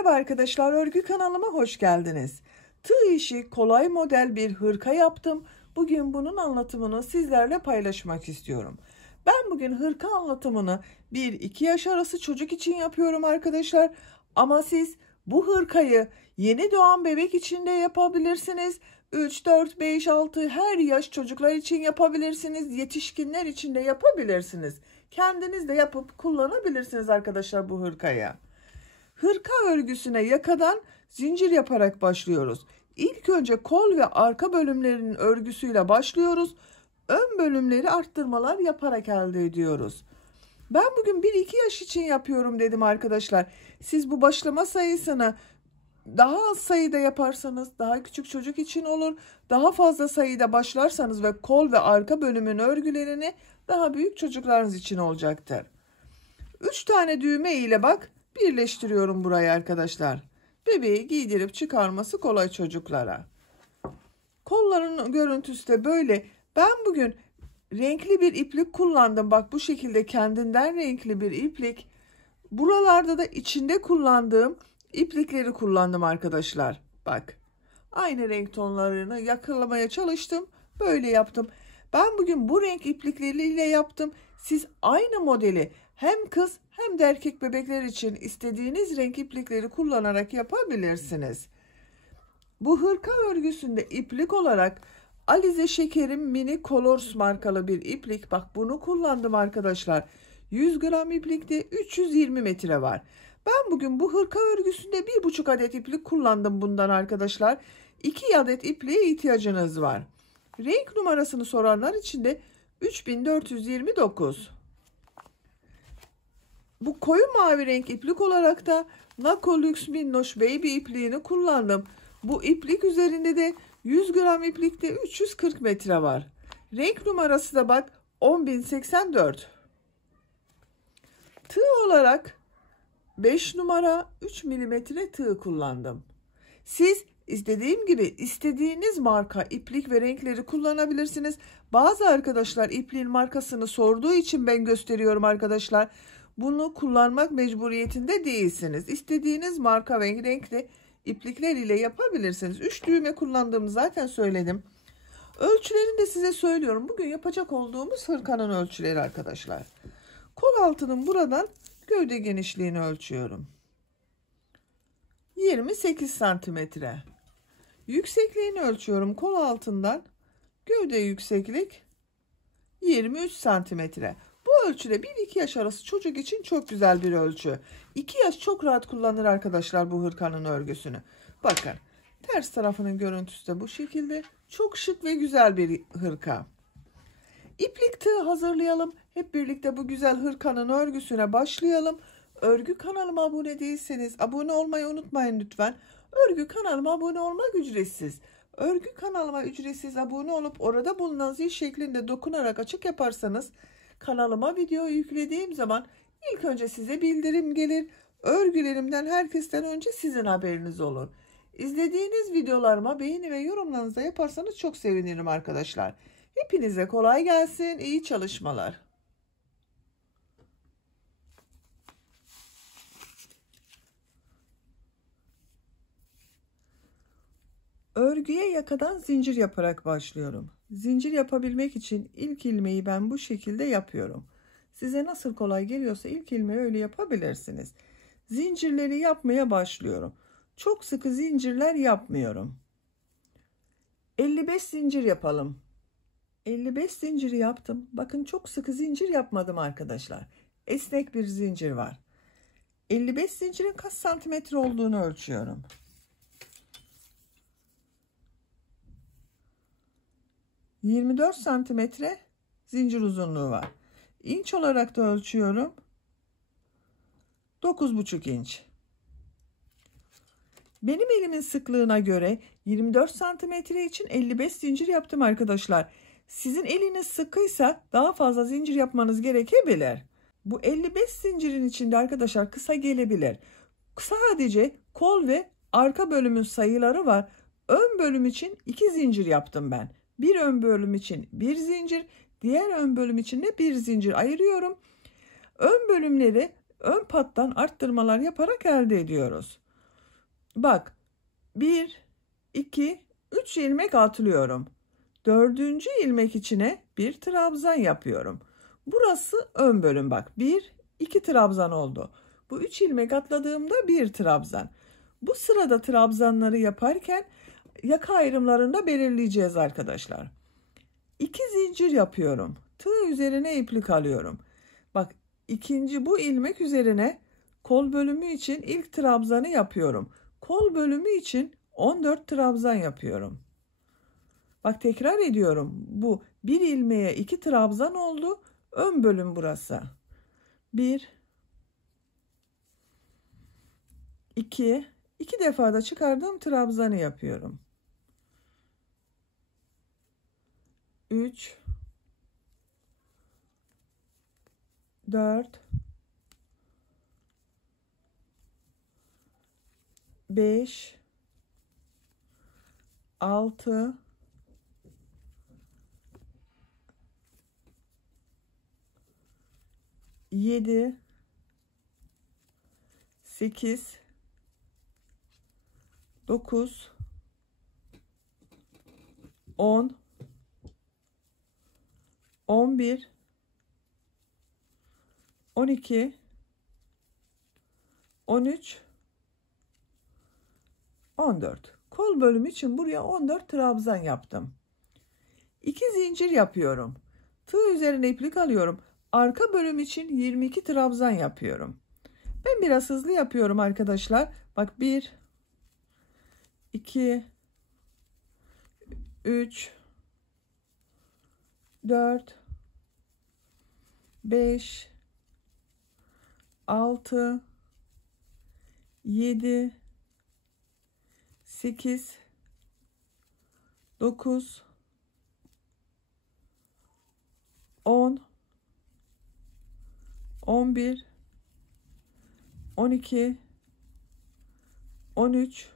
Merhaba arkadaşlar, örgü kanalıma hoş geldiniz. Tığ işi kolay model bir hırka yaptım. Bugün bunun anlatımını sizlerle paylaşmak istiyorum. Ben bugün hırka anlatımını 1-2 yaş arası çocuk için yapıyorum arkadaşlar. Ama siz bu hırkayı yeni doğan bebek için de yapabilirsiniz. 3, 4, 5, 6 her yaş çocuklar için yapabilirsiniz. Yetişkinler için de yapabilirsiniz. Kendiniz de yapıp kullanabilirsiniz arkadaşlar bu hırkaya. Hırka örgüsüne yakadan zincir yaparak başlıyoruz. İlk önce kol ve arka bölümlerinin örgüsüyle başlıyoruz. Ön bölümleri arttırmalar yaparak elde ediyoruz. Ben bugün 1-2 yaş için yapıyorum dedim arkadaşlar. Siz bu başlama sayısını daha az sayıda yaparsanız daha küçük çocuk için olur. Daha fazla sayıda başlarsanız ve kol ve arka bölümün örgülerini daha büyük çocuklarınız için olacaktır. 3 tane düğme ile bak birleştiriyorum burayı arkadaşlar. Bebeği giydirip çıkarması kolay çocuklara. Kolların görüntüsü de böyle. Ben bugün renkli bir iplik kullandım. Bak bu şekilde kendinden renkli bir iplik. Buralarda da içinde kullandığım iplikleri kullandım arkadaşlar. Bak. Aynı renk tonlarını yakalamaya çalıştım. Böyle yaptım. Ben bugün bu renk iplikleriyle yaptım. Siz aynı modeli hem kız hem de erkek bebekler için istediğiniz renk iplikleri kullanarak yapabilirsiniz. Bu hırka örgüsünde iplik olarak Alize Şeker'in Mini Colors markalı bir iplik. Bak bunu kullandım arkadaşlar. 100 gram iplikte 320 metre var. Ben bugün bu hırka örgüsünde 1,5 adet iplik kullandım bundan arkadaşlar. 2 adet ipliğe ihtiyacınız var. Renk numarasını soranlar için de 3429. Bu koyu mavi renk iplik olarak da Nako Lux Minnoş Baby ipliğini kullandım. Bu iplik üzerinde de 100 gram iplikte 340 metre var. Renk numarası da bak 10084. Tığ olarak 5 numara 3 milimetre tığ kullandım. Siz istediğim gibi istediğiniz marka iplik ve renkleri kullanabilirsiniz. Bazı arkadaşlar ipliğin markasını sorduğu için ben gösteriyorum arkadaşlar. Bunu kullanmak mecburiyetinde değilsiniz. İstediğiniz marka ve renkli iplikler ile yapabilirsiniz. 3 düğme kullandığımı zaten söyledim. Ölçülerini de size söylüyorum. Bugün yapacak olduğumuz hırkanın ölçüleri arkadaşlar. Kol altının buradan gövde genişliğini ölçüyorum. 28 santimetre. Yüksekliğini ölçüyorum kol altından. Gövde yükseklik 23 santimetre. Bu ölçüde 1-2 yaş arası çocuk için çok güzel bir ölçü. 2 yaş çok rahat kullanır arkadaşlar bu hırkanın örgüsünü. Bakın ters tarafının görüntüsü de bu şekilde. Çok şık ve güzel bir hırka. İplik tığ hazırlayalım. Hep birlikte bu güzel hırkanın örgüsüne başlayalım. Örgü kanalıma abone değilseniz abone olmayı unutmayın lütfen. Örgü kanalıma abone olmak ücretsiz. Örgü kanalıma ücretsiz abone olup orada bulunan zil şeklinde dokunarak açık yaparsanız kanalıma video yüklediğim zaman ilk önce size bildirim gelir. Örgülerimden herkesten önce sizin haberiniz olur. İzlediğiniz videolarıma beğeni ve yorumlarınızı da yaparsanız çok sevinirim arkadaşlar. Hepinize kolay gelsin, iyi çalışmalar. Örgüye yakadan zincir yaparak başlıyorum. Zincir yapabilmek için ilk ilmeği ben bu şekilde yapıyorum. Size nasıl kolay geliyorsa ilk ilmeği öyle yapabilirsiniz. Zincirleri yapmaya başlıyorum. Çok sıkı zincirler yapmıyorum. 55 zincir yapalım. 55 zinciri yaptım. Bakın çok sıkı zincir yapmadım arkadaşlar. Esnek bir zincir var. 55 zincirin kaç santimetre olduğunu ölçüyorum. 24 santimetre zincir uzunluğu var. İnç olarak da ölçüyorum. 9,5 inç. Benim elimin sıklığına göre 24 santimetre için 55 zincir yaptım arkadaşlar. Sizin eliniz sıkıysa daha fazla zincir yapmanız gerekebilir. Bu 55 zincirin içinde arkadaşlar kısa gelebilir. Sadece kol ve arka bölümün sayıları var. Ön bölüm için 2 zincir yaptım ben. Bir ön bölüm için 1 zincir, diğer ön bölüm için de 1 zincir ayırıyorum. Ön bölümleri ön pattan arttırmalar yaparak elde ediyoruz. Bak, 1, 2, 3 ilmek atlıyorum. 4. ilmek içine bir trabzan yapıyorum. Burası ön bölüm bak. 1, 2 trabzan oldu. Bu 3 ilmek atladığımda bir trabzan. Bu sırada trabzanları yaparken yaka ayrımlarını belirleyeceğiz arkadaşlar. 2 zincir yapıyorum. Tığ üzerine iplik alıyorum. Bak, bu ilmek üzerine kol bölümü için ilk trabzanı yapıyorum. Kol bölümü için 14 trabzan yapıyorum. Bak, tekrar ediyorum. Bu bir ilmeğe 2 trabzan oldu. Ön bölüm burası. 1, 2, 2 defa da çıkardığım trabzanı yapıyorum. 3, 4, 5, 6, 7, 8, 9, 10, 11, 12, 13, 14. Kol bölümü için buraya 14 trabzan yaptım. 2 zincir yapıyorum. Tığ üzerine iplik alıyorum. Arka bölüm için 22 trabzan yapıyorum. Ben biraz hızlı yapıyorum arkadaşlar. Bak, 1, 2, 3, 4, 5, 6, 7, 8, 9, 10, 11, 12, 13,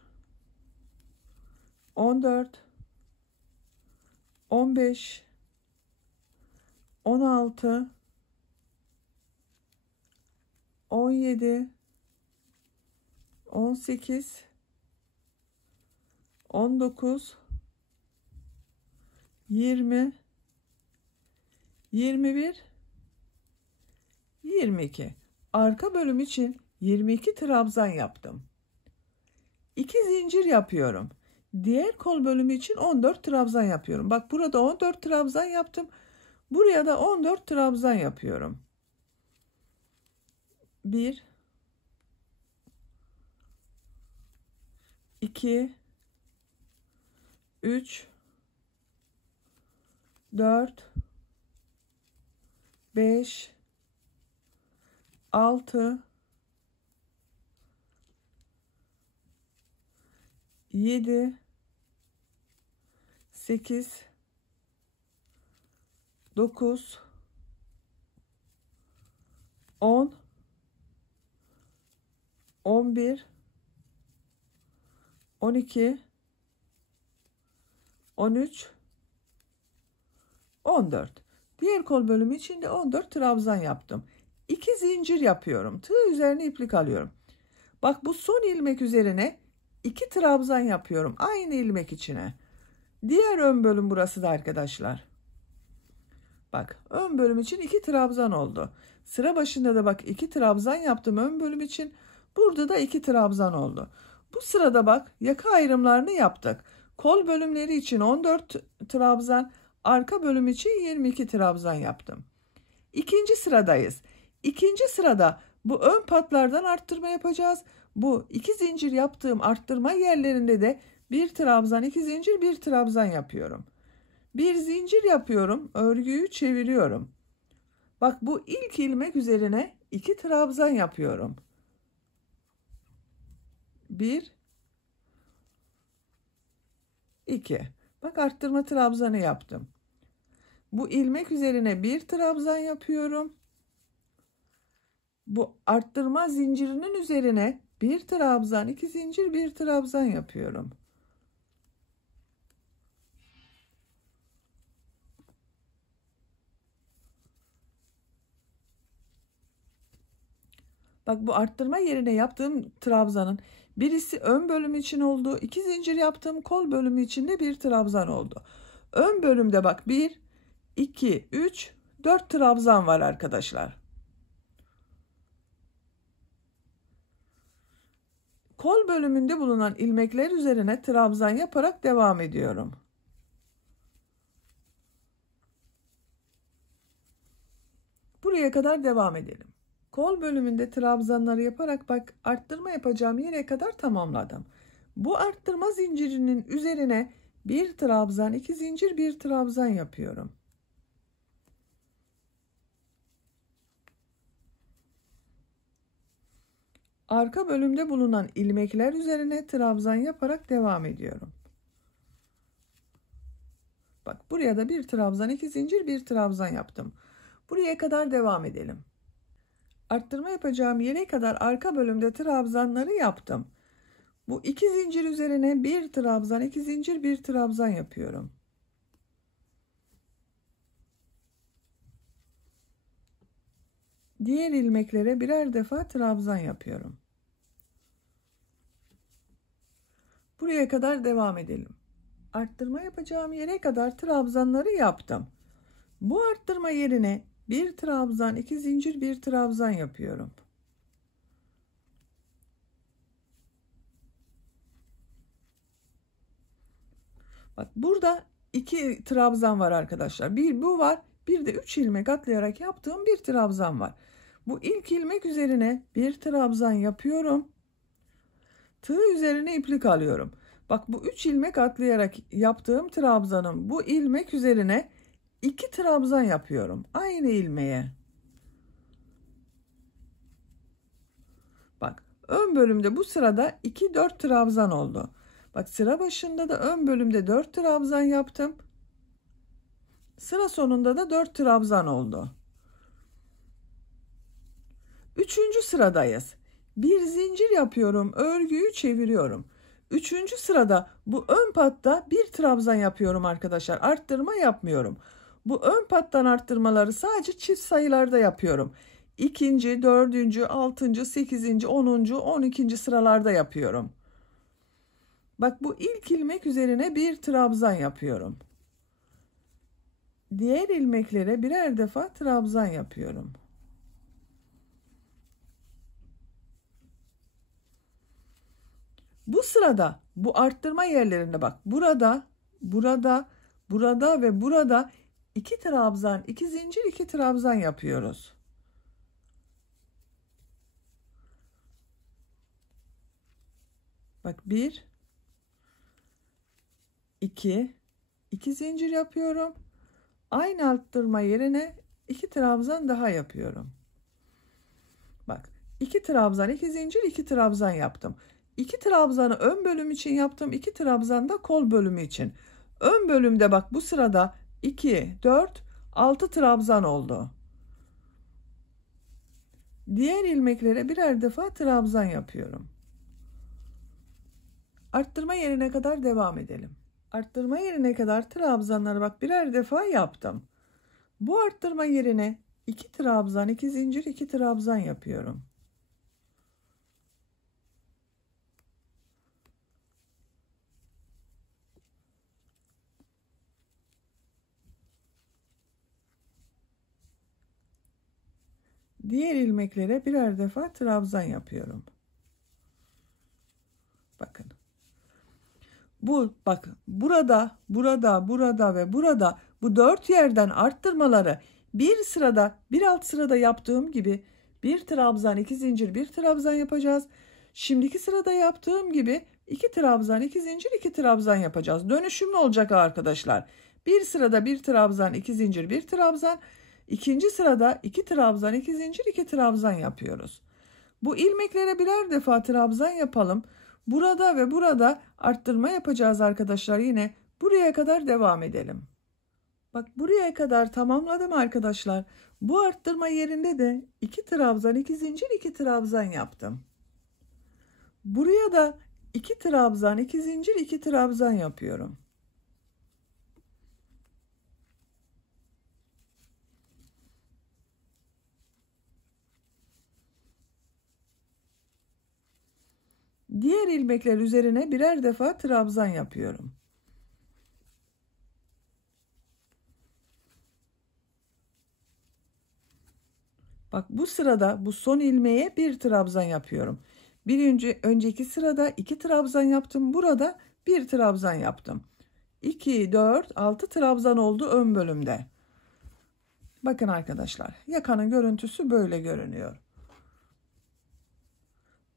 14, 15, 16, 17, 18, 19, 20, 21, 22. Arka bölüm için 22 trabzan yaptım. 2 zincir yapıyorum. Diğer kol bölümü için 14 trabzan yapıyorum. Bak, burada 14 trabzan yaptım. Buraya da 14 trabzan yapıyorum. 1, 2, 3, 4, 5, 6, 7, 8, 9, 10, 11, 12, 13, 14. Diğer kol bölümü için de 14 trabzan yaptım. 2 zincir yapıyorum. Tığ üzerine iplik alıyorum. Bak, bu son ilmek üzerine 2 trabzan yapıyorum. Aynı ilmek içine. Diğer ön bölüm burası da arkadaşlar. Bak, ön bölüm için 2 trabzan oldu. Sıra başında da bak 2 trabzan yaptım ön bölüm için. Burada da 2 trabzan oldu. Bu sırada bak yaka ayrımlarını yaptık. Kol bölümleri için 14 trabzan, arka bölüm için 22 trabzan yaptım. İkinci sıradayız. İkinci sırada bu ön patlardan arttırma yapacağız. Bu 2 zincir yaptığım arttırma yerlerinde de 1 trabzan, 2 zincir, 1 trabzan yapıyorum. Bir zincir yapıyorum, örgüyü çeviriyorum. Bak, bu ilk ilmek üzerine 2 trabzan yapıyorum. 1, 2. Bak, arttırma trabzanı yaptım. Bu ilmek üzerine 1 trabzan yapıyorum. Bu arttırma zincirinin üzerine 1 trabzan, 2 zincir, 1 trabzan yapıyorum. Bak, bu arttırma yerine yaptığım trabzanın Birisi ön bölüm için oldu. 2 zincir yaptım. Kol bölümü için de bir trabzan oldu. Ön bölümde bak 1, 2, 3, 4 trabzan var arkadaşlar. Kol bölümünde bulunan ilmekler üzerine trabzan yaparak devam ediyorum. Buraya kadar devam edelim. Kol bölümünde trabzanları yaparak bak arttırma yapacağım yere kadar tamamladım. Bu arttırma zincirinin üzerine bir trabzan, 2 zincir, bir trabzan yapıyorum. Arka bölümde bulunan ilmekler üzerine trabzan yaparak devam ediyorum. Bak buraya da bir trabzan, 2 zincir, bir trabzan yaptım. Buraya kadar devam edelim. Arttırma yapacağım yere kadar arka bölümde trabzanları yaptım. Bu 2 zincir üzerine bir trabzan, 2 zincir, bir trabzan yapıyorum. Diğer ilmeklere birer defa trabzan yapıyorum. Buraya kadar devam edelim. Arttırma yapacağım yere kadar trabzanları yaptım. Bu arttırma yerine bir trabzan, 2 zincir, bir trabzan yapıyorum. Bak burada 2 trabzan var arkadaşlar. Bir bu var, bir de 3 ilmek atlayarak yaptığım bir trabzan var. Bu ilk ilmek üzerine bir trabzan yapıyorum. Tığ üzerine iplik alıyorum. Bak bu 3 ilmek atlayarak yaptığım trabzanın bu ilmek üzerine 2 trabzan yapıyorum. Aynı ilmeğe. Bak ön bölümde bu sırada 2 4 trabzan oldu. Bak sıra başında da ön bölümde 4 trabzan yaptım. Sıra sonunda da 4 trabzan oldu. Üçüncü sıradayız. Bir zincir yapıyorum, örgüyü çeviriyorum. Üçüncü sırada bu ön patta bir trabzan yapıyorum arkadaşlar. Arttırma yapmıyorum. Bu ön pattan arttırmaları sadece çift sayılarda yapıyorum. İkinci, dördüncü, altıncı, sekizinci, onuncu, 12. sıralarda yapıyorum. Bak bu ilk ilmek üzerine bir trabzan yapıyorum. Diğer ilmeklere birer defa trabzan yapıyorum. Bu sırada bu arttırma yerlerinde bak burada, burada ve burada 2 trabzan, 2 zincir, 2 trabzan yapıyoruz. Bak 1, 2, 2 zincir yapıyorum. Aynı arttırma yerine 2 trabzan daha yapıyorum. Bak 2 trabzan, 2 zincir, 2 trabzan yaptım. 2 trabzanı ön bölüm için yaptım. 2 trabzan da kol bölümü için. Ön bölümde bak bu sırada 2, 4, 6 trabzan oldu. Diğer ilmeklere birer defa trabzan yapıyorum. Arttırma yerine kadar devam edelim. Arttırma yerine kadar trabzanları bak birer defa yaptım. Bu arttırma yerine 2 trabzan, 2 zincir, 2 trabzan yapıyorum. Diğer ilmeklere birer defa trabzan yapıyorum. Bakın. Bu bak burada ve burada bu 4 yerden arttırmaları bir sırada bir alt sırada yaptığım gibi bir trabzan, 2 zincir, bir trabzan yapacağız. Şimdiki sırada yaptığım gibi 2 trabzan, 2 zincir, 2 trabzan yapacağız. Dönüşümlü olacak arkadaşlar. Bir sırada bir trabzan, 2 zincir, bir trabzan. İkinci sırada 2 trabzan, 2 zincir, 2 trabzan yapıyoruz. Bu ilmeklere birer defa trabzan yapalım. Burada ve burada arttırma yapacağız arkadaşlar. Yine buraya kadar devam edelim. Bak buraya kadar tamamladım arkadaşlar. Bu arttırma yerinde de 2 trabzan, 2 zincir, 2 trabzan yaptım. Buraya da 2 trabzan, 2 zincir, 2 trabzan yapıyorum. Diğer ilmekler üzerine birer defa trabzan yapıyorum. Bak bu sırada bu son ilmeğe bir trabzan yapıyorum. Önceki sırada 2 trabzan yaptım. Burada bir trabzan yaptım. 2, 4, 6 trabzan oldu ön bölümde. Bakın arkadaşlar, yakanın görüntüsü böyle görünüyor.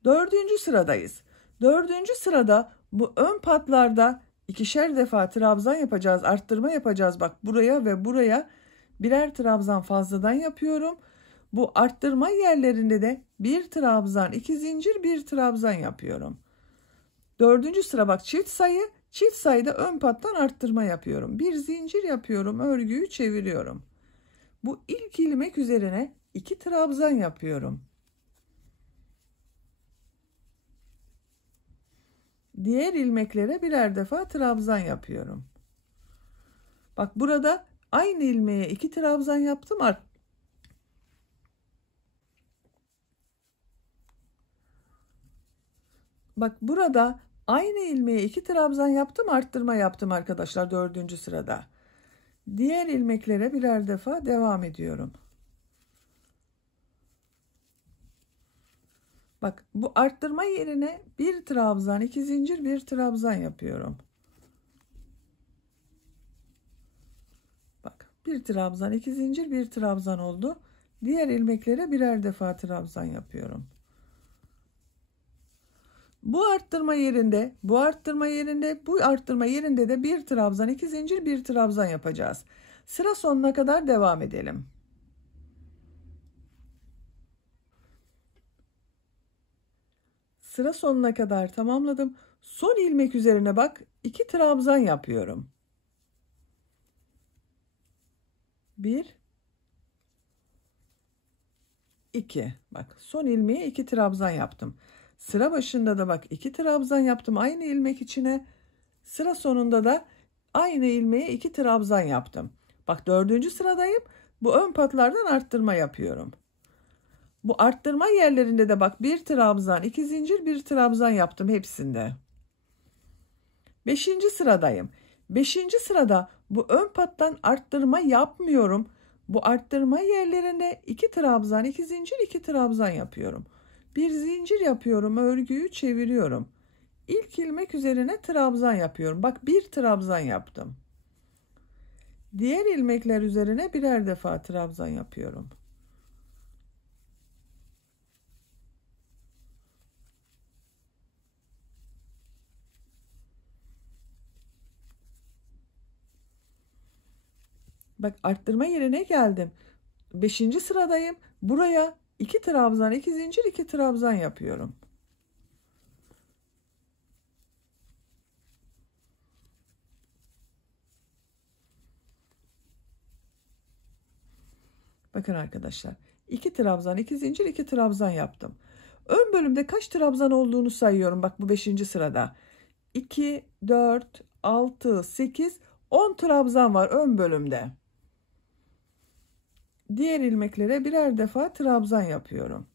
Dördüncü sıradayız. Dördüncü sırada bu ön patlarda ikişer defa trabzan yapacağız, arttırma yapacağız. Bak buraya ve buraya birer trabzan fazladan yapıyorum. Bu arttırma yerlerinde de bir trabzan, 2 zincir, bir trabzan yapıyorum. Dördüncü sıra bak çift sayı, çift sayıda ön pattan arttırma yapıyorum. Bir zincir yapıyorum, örgüyü çeviriyorum. Bu ilk ilmek üzerine 2 trabzan yapıyorum. Diğer ilmeklere birer defa trabzan yapıyorum. Bak burada aynı ilmeğe 2 trabzan yaptım. Bak burada aynı ilmeğe 2 trabzan yaptım, arttırma yaptım arkadaşlar dördüncü sırada. Diğer ilmeklere birer defa devam ediyorum. Bak bu arttırma yerine bir trabzan, 2 zincir, bir trabzan yapıyorum. Bak bir trabzan, 2 zincir, bir trabzan oldu. Diğer ilmeklere birer defa trabzan yapıyorum. Bu arttırma yerinde, bu arttırma yerinde, bu arttırma yerinde de bir trabzan, 2 zincir, bir trabzan yapacağız. Sıra sonuna kadar devam edelim. Sıra sonuna kadar tamamladım. Son ilmek üzerine bak 2 trabzan yapıyorum. 1 2 bak son ilmeğe 2 trabzan yaptım. Sıra başında da bak 2 trabzan yaptım aynı ilmek içine. Sıra sonunda da aynı ilmeğe 2 trabzan yaptım. Bak dördüncü sıradayım. Bu ön patlardan arttırma yapıyorum. Bu arttırma yerlerinde de bak bir trabzan, 2 zincir, bir trabzan yaptım hepsinde. 5. sıradayım. 5. sırada bu ön pattan arttırma yapmıyorum. Bu arttırma yerlerinde 2 trabzan, 2 zincir, 2 trabzan yapıyorum. Bir zincir yapıyorum, örgüyü çeviriyorum. İlk ilmek üzerine trabzan yapıyorum. Bak bir trabzan yaptım. Diğer ilmekler üzerine birer defa trabzan yapıyorum. Bak arttırma yerine geldim. 5. sıradayım. Buraya 2 trabzan, 2 zincir, 2 trabzan yapıyorum. Bakın arkadaşlar. 2 trabzan, 2 zincir, 2 trabzan yaptım. Ön bölümde kaç trabzan olduğunu sayıyorum. Bak bu 5. sırada. 2, 4, 6, 8, 10 trabzan var ön bölümde. Diğer ilmeklere birer defa trabzan yapıyorum.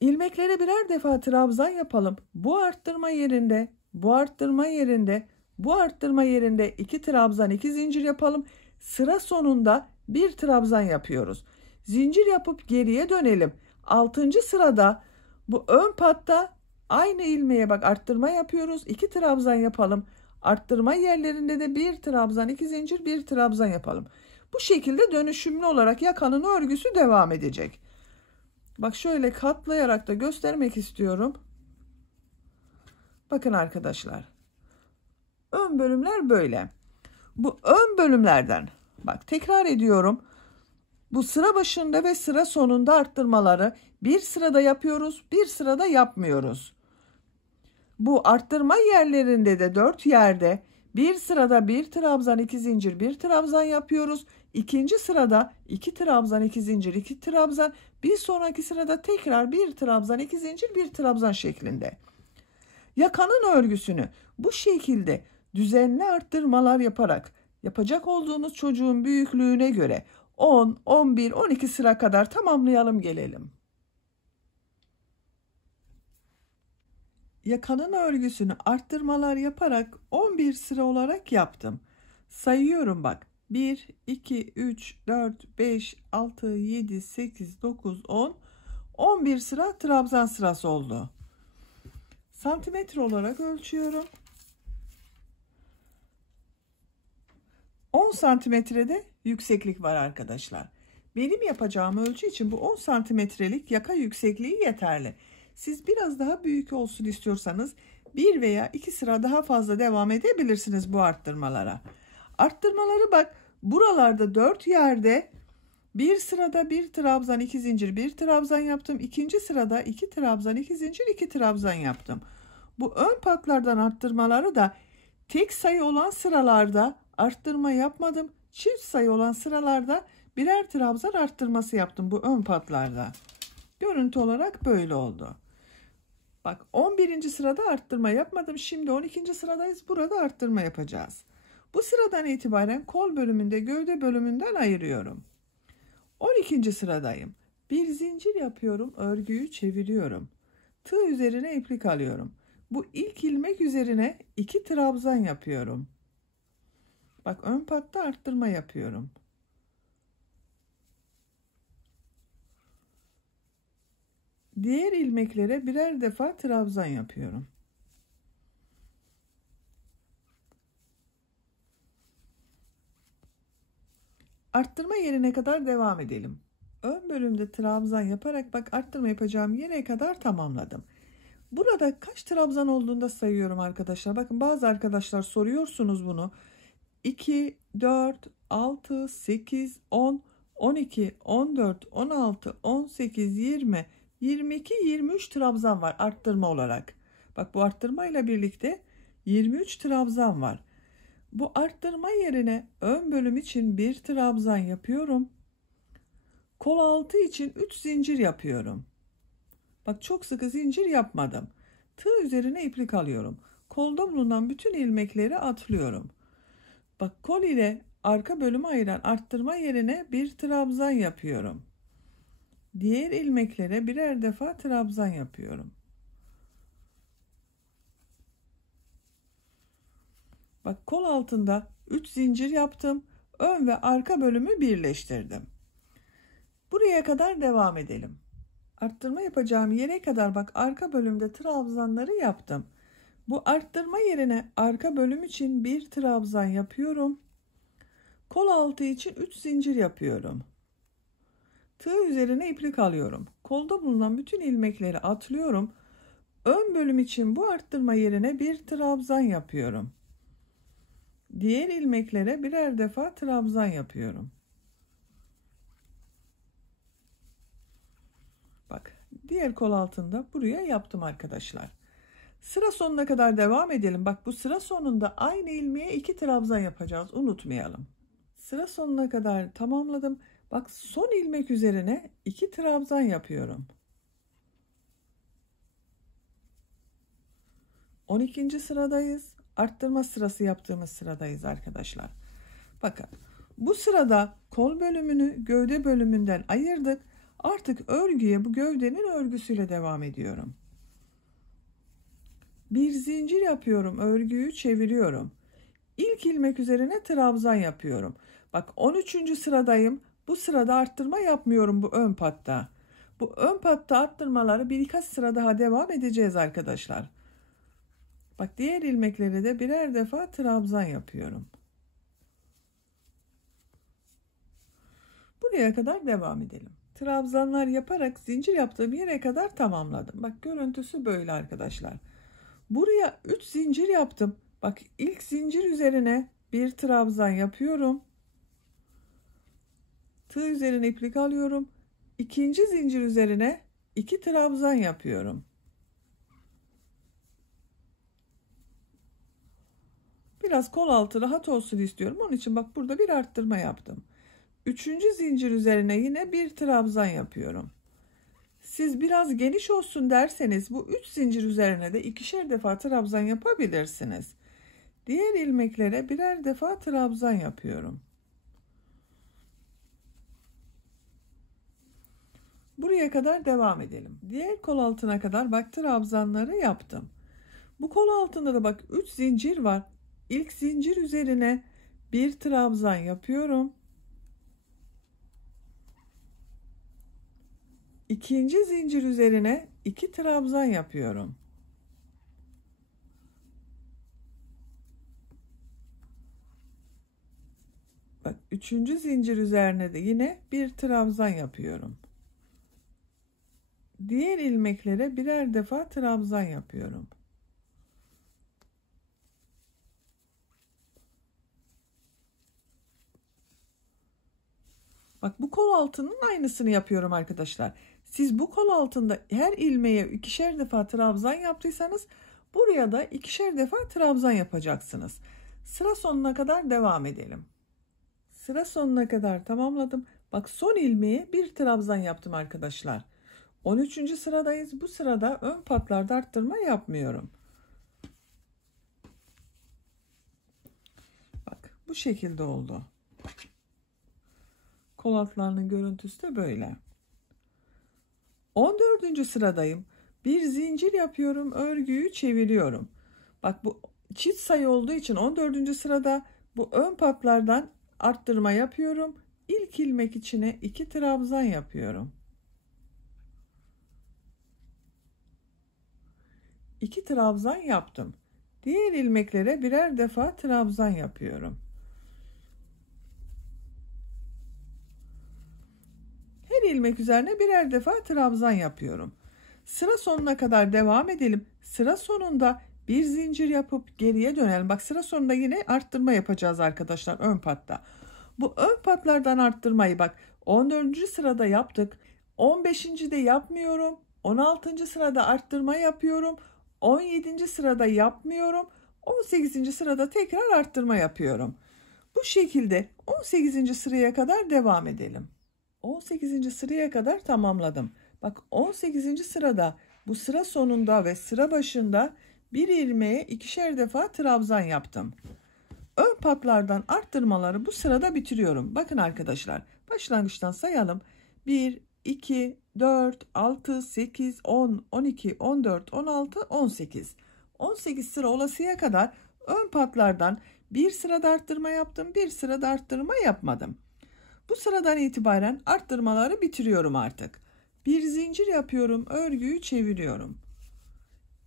İlmeklere birer defa trabzan yapalım. Bu arttırma yerinde, bu arttırma yerinde, bu arttırma yerinde 2 trabzan, 2 zincir yapalım. Sıra sonunda bir trabzan yapıyoruz. Zincir yapıp geriye dönelim. 6. sırada bu ön patta aynı ilmeğe bak arttırma yapıyoruz. 2 trabzan yapalım. Arttırma yerlerinde de bir trabzan, 2 zincir, bir trabzan yapalım. Bu şekilde dönüşümlü olarak yakanın örgüsü devam edecek. Bak şöyle katlayarak da göstermek istiyorum. Bakın arkadaşlar. Ön bölümler böyle. Bu ön bölümlerden bak tekrar ediyorum. Bu sıra başında ve sıra sonunda arttırmaları bir sırada yapıyoruz, bir sırada yapmıyoruz. Bu arttırma yerlerinde de 4 yerde bir sırada bir trabzan, 2 zincir, bir trabzan yapıyoruz. İkinci sırada 2 trabzan, 2 zincir, 2 trabzan. Bir sonraki sırada tekrar bir trabzan, 2 zincir, bir trabzan şeklinde. Yakanın örgüsünü bu şekilde düzenli arttırmalar yaparak yapacak olduğunuz çocuğun büyüklüğüne göre 10, 11, 12 sıra kadar tamamlayalım gelelim. yakanın örgüsünü arttırmalar yaparak 11 sıra olarak yaptım. Sayıyorum bak. 1, 2, 3, 4, 5, 6, 7, 8, 9, 10. 11 sıra trabzan sırası oldu. Santimetre olarak ölçüyorum. 10 santimetrede yükseklik var arkadaşlar. Benim yapacağım ölçü için bu 10 santimetrelik yaka yüksekliği yeterli. Siz biraz daha büyük olsun istiyorsanız 1 veya 2 sıra daha fazla devam edebilirsiniz bu arttırmalara. Arttırmaları bak, buralarda 4 yerde bir sırada 1 trabzan 2 zincir 1 trabzan yaptım. İkinci sırada 2 trabzan 2 zincir 2 trabzan yaptım. Bu ön patlardan arttırmaları da tek sayı olan sıralarda arttırma yapmadım. Çift sayı olan sıralarda birer trabzan arttırması yaptım bu ön patlarda. Görüntü olarak böyle oldu. Bak 11. sırada arttırma yapmadım. Şimdi 12. sıradayız. Burada arttırma yapacağız. Bu sıradan itibaren kol bölümünde gövde bölümünden ayırıyorum. 12. sıradayım. Bir zincir yapıyorum. Örgüyü çeviriyorum. Tığ üzerine iplik alıyorum. Bu ilk ilmek üzerine 2 trabzan yapıyorum. Bak ön patta arttırma yapıyorum. Diğer ilmeklere birer defa trabzan yapıyorum. Arttırma yerine kadar devam edelim. Ön bölümde trabzan yaparak bak arttırma yapacağım yere kadar tamamladım. Burada kaç trabzan olduğunda sayıyorum arkadaşlar. Bakın bazı arkadaşlar soruyorsunuz bunu. 2, 4, 6, 8, 10, 12, 14, 16, 18, 20, 22, 23 trabzan var arttırma olarak. Bak bu arttırma ile birlikte 23 trabzan var. Bu arttırma yerine ön bölüm için 1 trabzan yapıyorum. Kol altı için 3 zincir yapıyorum. Bak çok sıkı zincir yapmadım. Tığ üzerine iplik alıyorum. Kolda bulunan bütün ilmekleri atlıyorum. Bak kol ile arka bölümü ayıran arttırma yerine 1 trabzan yapıyorum. Diğer ilmeklere birer defa trabzan yapıyorum. Bak kol altında 3 zincir yaptım. Ön ve arka bölümü birleştirdim. Buraya kadar devam edelim. Arttırma yapacağım yere kadar bak arka bölümde trabzanları yaptım. Bu arttırma yerine arka bölüm için 1 trabzan yapıyorum. Kol altı için 3 zincir yapıyorum. Tığ üzerine iplik alıyorum. Kolda bulunan bütün ilmekleri atlıyorum. Ön bölüm için bu arttırma yerine 1 trabzan yapıyorum. Diğer ilmeklere birer defa trabzan yapıyorum. Bak diğer kol altında buraya yaptım arkadaşlar. Sıra sonuna kadar devam edelim. Bak bu sıra sonunda aynı ilmeğe 2 trabzan yapacağız. Unutmayalım. Sıra sonuna kadar tamamladım. Bak son ilmek üzerine 2 trabzan yapıyorum. 12. sıradayız. Arttırma sırası yaptığımız sıradayız arkadaşlar. Bakın bu sırada kol bölümünü gövde bölümünden ayırdık. Artık örgüye bu gövdenin örgüsüyle devam ediyorum. Bir zincir yapıyorum. Örgüyü çeviriyorum. İlk ilmek üzerine trabzan yapıyorum. Bak 13. sıradayım. Bu sırada arttırma yapmıyorum bu ön patta. Bu ön patta arttırmaları birkaç sıra daha devam edeceğiz arkadaşlar. Bak diğer ilmeklere de birer defa trabzan yapıyorum. Buraya kadar devam edelim. Trabzanlar yaparak zincir yaptığım yere kadar tamamladım. Bak görüntüsü böyle arkadaşlar. Buraya 3 zincir yaptım. Bak ilk zincir üzerine 1 trabzan yapıyorum. Tığ üzerine iplik alıyorum. İkinci zincir üzerine 2 trabzan yapıyorum. Biraz kol altı rahat olsun istiyorum. Onun için bak burada bir arttırma yaptım. Üçüncü zincir üzerine yine 1 trabzan yapıyorum. Siz biraz geniş olsun derseniz bu 3 zincir üzerine de 2'şer defa trabzan yapabilirsiniz. Diğer ilmeklere birer defa trabzan yapıyorum. Buraya kadar devam edelim. Diğer kol altına kadar bak trabzanları yaptım. Bu kol altında da bak 3 zincir var. İlk zincir üzerine bir trabzan yapıyorum. İkinci zincir üzerine 2 trabzan yapıyorum. Bak üçüncü zincir üzerine de yine bir trabzan yapıyorum. Diğer ilmeklere birer defa trabzan yapıyorum. Bak bu kol altının aynısını yapıyorum arkadaşlar. Siz bu kol altında her ilmeğe ikişer defa trabzan yaptıysanız buraya da ikişer defa trabzan yapacaksınız. Sıra sonuna kadar devam edelim. Sıra sonuna kadar tamamladım. Bak son ilmeğe bir trabzan yaptım arkadaşlar. 13. sıradayız. Bu sırada ön patlarda arttırma yapmıyorum. Bak bu şekilde oldu. Kol altlarının görüntüsü de böyle. 14. sıradayım. Bir zincir yapıyorum, örgüyü çeviriyorum. Bak bu çift sayı olduğu için 14. sırada bu ön patlardan arttırma yapıyorum. İlk ilmek içine 2 trabzan yapıyorum. 2 trabzan yaptım. Diğer ilmeklere birer defa trabzan yapıyorum. Her ilmek üzerine birer defa trabzan yapıyorum. Sıra sonuna kadar devam edelim. Sıra sonunda bir zincir yapıp geriye dönelim. Bak sıra sonunda yine arttırma yapacağız arkadaşlar ön patta. Bu ön patlardan arttırmayı bak 14. sırada yaptık. 15. de yapmıyorum. 16. sırada arttırma yapıyorum. 17. sırada yapmıyorum. 18. sırada tekrar arttırma yapıyorum. Bu şekilde 18. sıraya kadar devam edelim. 18. sıraya kadar tamamladım. Bak 18. sırada bu sıra sonunda ve sıra başında bir ilmeğe ikişer defa trabzan yaptım. Ön patlardan arttırmaları bu sırada bitiriyorum. Bakın arkadaşlar başlangıçtan sayalım. 1, 2, 4, 6, 8, 10, 12, 14, 16, 18. 18 sıra olasıya kadar ön patlardan bir sırada arttırma yaptım, bir sırada arttırma yapmadım. Bu sıradan itibaren arttırmaları bitiriyorum artık. Bir zincir yapıyorum, örgüyü çeviriyorum.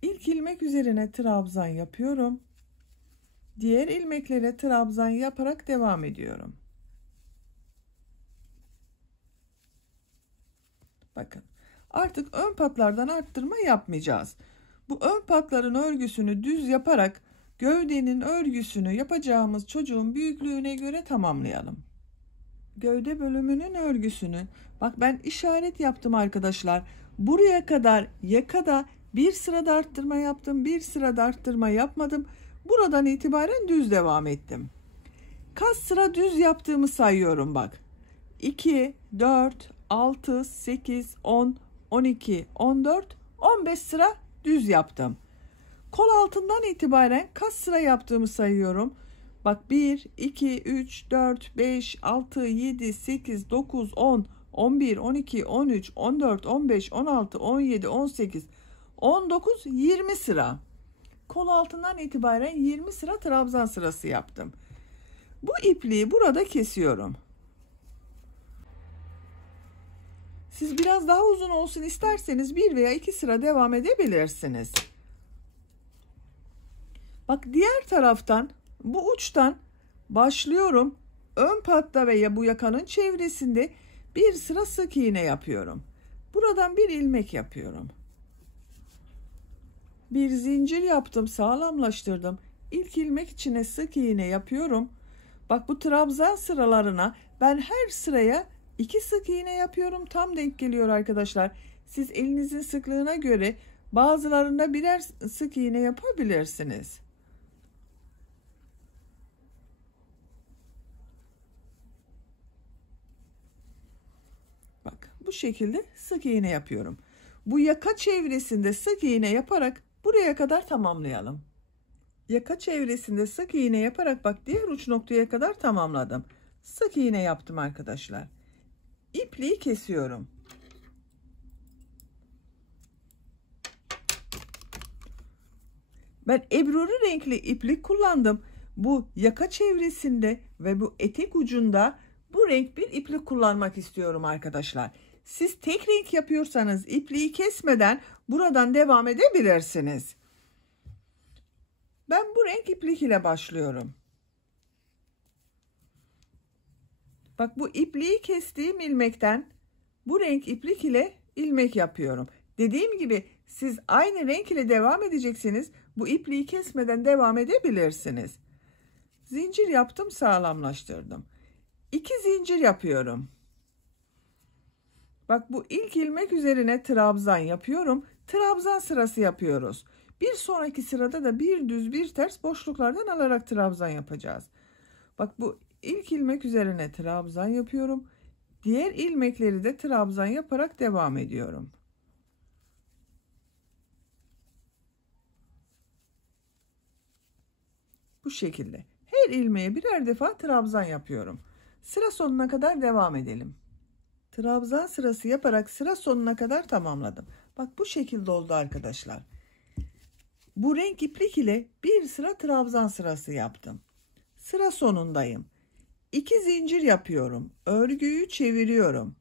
İlk ilmek üzerine trabzan yapıyorum. Diğer ilmeklere trabzan yaparak devam ediyorum. Bakın artık ön patlardan arttırma yapmayacağız. Bu ön patların örgüsünü düz yaparak gövdenin örgüsünü yapacağımız çocuğun büyüklüğüne göre tamamlayalım. Gövde bölümünün örgüsünü bak ben işaret yaptım arkadaşlar. Buraya kadar yakada bir sırada arttırma yaptım, bir sırada arttırma yapmadım. Buradan itibaren düz devam ettim. Kaç sıra düz yaptığımı sayıyorum bak. 2, 4, 6, 8, 10, 12, 14, 15 sıra düz yaptım. Kol altından itibaren kaç sıra yaptığımı sayıyorum. Bak 1, 2, 3, 4, 5, 6, 7, 8, 9, 10, 11, 12, 13, 14, 15, 16, 17, 18, 19, 20 sıra. Kol altından itibaren 20 sıra trabzan sırası yaptım. Bu ipliği burada kesiyorum. Siz biraz daha uzun olsun isterseniz 1 veya 2 sıra devam edebilirsiniz. Bak diğer taraftan bu uçtan başlıyorum. Ön patta veya bu yakanın çevresinde bir sıra sık iğne yapıyorum. Buradan bir ilmek yapıyorum. Bir zincir yaptım, sağlamlaştırdım. İlk ilmek içine sık iğne yapıyorum. Bak bu trabzan sıralarına ben her sıraya 2 sık iğne yapıyorum. Tam denk geliyor arkadaşlar. Siz elinizin sıklığına göre bazılarında birer sık iğne yapabilirsiniz. Bak bu şekilde sık iğne yapıyorum. Bu yaka çevresinde sık iğne yaparak buraya kadar tamamlayalım. Yaka çevresinde sık iğne yaparak bak diğer uç noktaya kadar tamamladım. Sık iğne yaptım arkadaşlar. İpliği kesiyorum. Ben ebruri renkli iplik kullandım. Bu yaka çevresinde ve bu etek ucunda bu renk bir iplik kullanmak istiyorum arkadaşlar. Siz tek renk yapıyorsanız ipliği kesmeden buradan devam edebilirsiniz. Ben bu renk iplik ile başlıyorum. Bak, bu ipliği kestiğim ilmekten bu renk iplik ile ilmek yapıyorum. Dediğim gibi siz aynı renk ile devam edeceksiniz. Bu ipliği kesmeden devam edebilirsiniz. Zincir yaptım, sağlamlaştırdım. 2 zincir yapıyorum. Bak, bu ilk ilmek üzerine trabzan yapıyorum. Trabzan sırası yapıyoruz. Bir sonraki sırada da bir düz bir ters boşluklardan alarak trabzan yapacağız. Bak, bu ilk ilmek üzerine trabzan yapıyorum. Diğer ilmekleri de trabzan yaparak devam ediyorum. Bu şekilde. Her ilmeğe birer defa trabzan yapıyorum. Sıra sonuna kadar devam edelim. Trabzan sırası yaparak sıra sonuna kadar tamamladım. Bak, bu şekilde oldu arkadaşlar. Bu renk iplik ile bir sıra trabzan sırası yaptım. Sıra sonundayım. 2 zincir yapıyorum. Örgüyü çeviriyorum.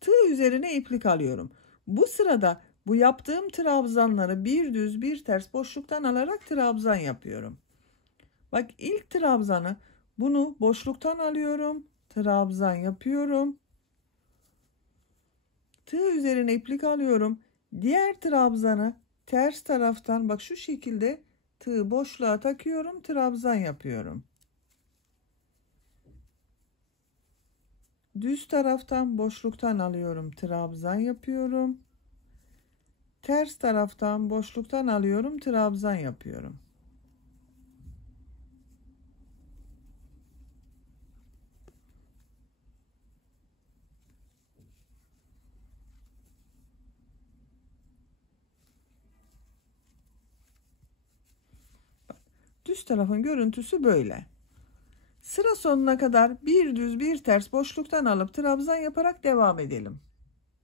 Tığ üzerine iplik alıyorum. Bu sırada bu yaptığım trabzanları bir düz bir ters boşluktan alarak trabzan yapıyorum. Bak, ilk trabzanı bunu boşluktan alıyorum. Trabzan yapıyorum. Tığ üzerine iplik alıyorum. Diğer trabzanı ters taraftan bak şu şekilde tığı boşluğa takıyorum. Trabzan yapıyorum. Düz taraftan boşluktan alıyorum. Trabzan yapıyorum. Ters taraftan boşluktan alıyorum. Trabzan yapıyorum. Düz tarafın görüntüsü böyle. Sıra sonuna kadar bir düz bir ters boşluktan alıp trabzan yaparak devam edelim.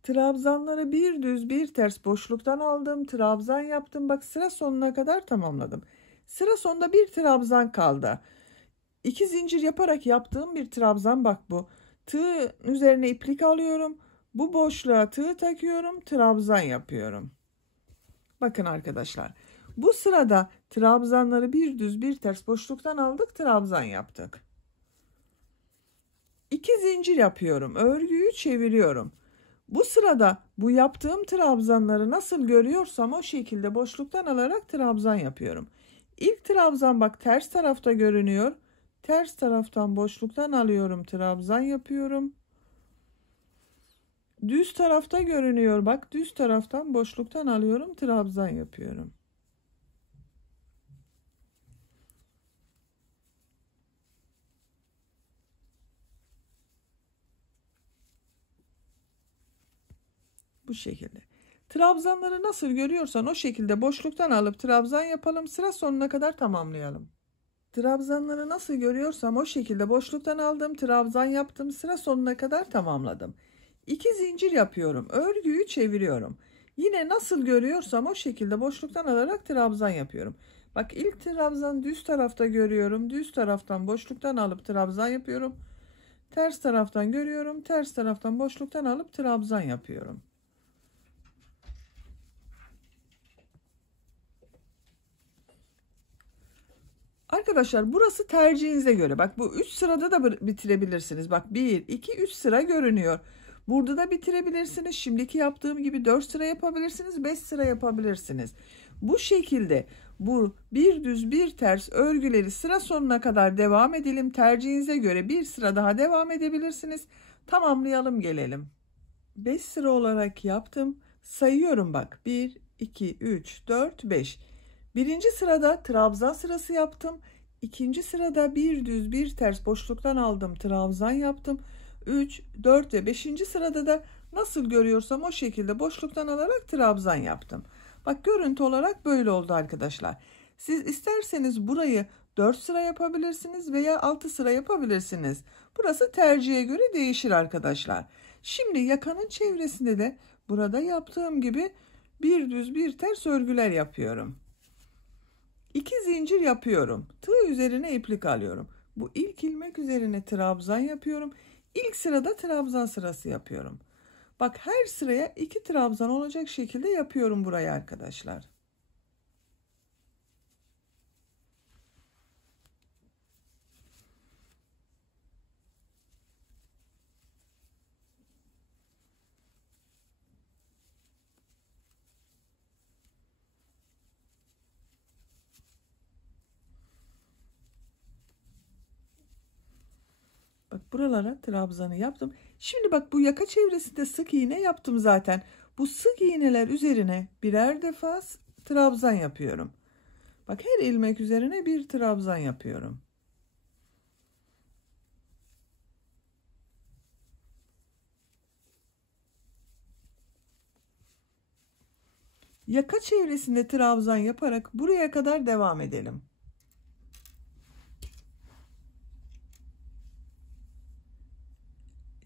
Trabzanları bir düz bir ters boşluktan aldım. Trabzan yaptım. Bak, sıra sonuna kadar tamamladım. Sıra sonunda bir trabzan kaldı. 2 zincir yaparak yaptığım bir trabzan, bak bu. Tığ üzerine iplik alıyorum. Bu boşluğa tığ takıyorum. Trabzan yapıyorum. Bakın arkadaşlar. Bu sırada trabzanları bir düz bir ters boşluktan aldık. Trabzan yaptık. 2 zincir yapıyorum. Örgüyü çeviriyorum. Bu sırada bu yaptığım trabzanları nasıl görüyorsam o şekilde boşluktan alarak trabzan yapıyorum. İlk trabzan bak ters tarafta görünüyor. Ters taraftan boşluktan alıyorum, trabzan yapıyorum. Düz tarafta görünüyor. Bak, düz taraftan boşluktan alıyorum, trabzan yapıyorum. Bu şekilde. Trabzanları nasıl görüyorsan o şekilde boşluktan alıp trabzan yapalım. Sıra sonuna kadar tamamlayalım. Trabzanları nasıl görüyorsam o şekilde boşluktan aldım. Trabzan yaptım. Sıra sonuna kadar tamamladım. 2 zincir yapıyorum. Örgüyü çeviriyorum. Yine nasıl görüyorsam o şekilde boşluktan alarak trabzan yapıyorum. Bak, ilk trabzan düz tarafta görüyorum. Düz taraftan boşluktan alıp trabzan yapıyorum. Ters taraftan görüyorum. Ters taraftan boşluktan alıp trabzan yapıyorum. Arkadaşlar, burası tercihinize göre. Bak, bu 3 sırada da bitirebilirsiniz. Bak, 1, 2, 3 sıra görünüyor. Burada da bitirebilirsiniz. Şimdiki yaptığım gibi 4 sıra yapabilirsiniz. 5 sıra yapabilirsiniz. Bu şekilde bu bir düz bir ters örgüleri sıra sonuna kadar devam edelim. Tercihinize göre bir sıra daha devam edebilirsiniz. Tamamlayalım, gelelim. 5 sıra olarak yaptım. Sayıyorum bak. 1, 2, 3, 4, 5. Birinci sırada trabzan sırası yaptım. İkinci sırada bir düz bir ters boşluktan aldım. Trabzan yaptım. 3, 4 ve 5. sırada da nasıl görüyorsam o şekilde boşluktan alarak trabzan yaptım. Bak, görüntü olarak böyle oldu arkadaşlar. Siz isterseniz burayı 4 sıra yapabilirsiniz veya 6 sıra yapabilirsiniz. Burası tercihe göre değişir arkadaşlar. Şimdi yakanın çevresinde de burada yaptığım gibi bir düz bir ters örgüler yapıyorum. 2 zincir yapıyorum. Tığ üzerine iplik alıyorum. Bu ilk ilmek üzerine trabzan yapıyorum. İlk sırada trabzan sırası yapıyorum. Bak, her sıraya 2 trabzan olacak şekilde yapıyorum burayı arkadaşlar. Bak, buralara trabzanı yaptım. Şimdi bak, bu yaka çevresinde sık iğne yaptım zaten. Bu sık iğneler üzerine birer defa trabzan yapıyorum. Bak, her ilmek üzerine bir trabzan yapıyorum. Yaka çevresinde trabzan yaparak buraya kadar devam edelim.